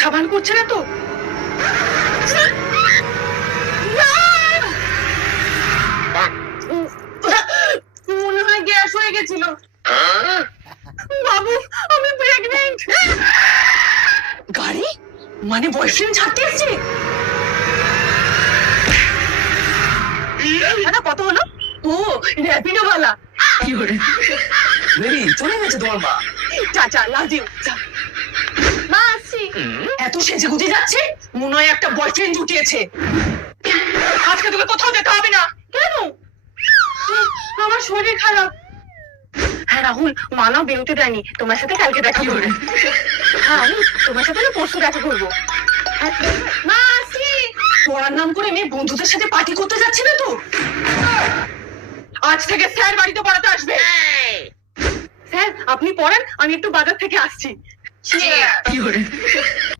সাবান করছে না তো? মনে হয় গ্যাস হয়ে গেছিল। বাবু, আমি প্রেগনেন্ট। গাড়ি মানে বয়ফ্রেন্ড ছাড়তে এসছে? দাদা কত হলো? ও র্যাপিডো वाला। কি করে বেরি চলে গেছে তোমার মা? চাচা লাভ ইউ। মা আসছি। এত সেজে গুজে যাচ্ছে মনে হয় একটা বয়ফ্রেন্ড জুটিয়েছে। আজকে তোকে কোথাও যেতে হবে না। কেন? আমার শরীর খারাপ। হ্যাঁ রাহুল, মানাও বেরোতে দেয়নি, তোমার সাথে কালকে দেখা করবে। হ্যাঁ আমি তোমার সাথে না পরশু দেখা করবো। মা আসছি। পড়ার নাম করে মেয়ে বন্ধুদের সাথে পার্টি করতে যাচ্ছে না তো? আজ থেকে স্যার বাড়িতে পড়াতে আসবে। স্যার আপনি পড়েন, আমি একটু বাজার থেকে আসছি।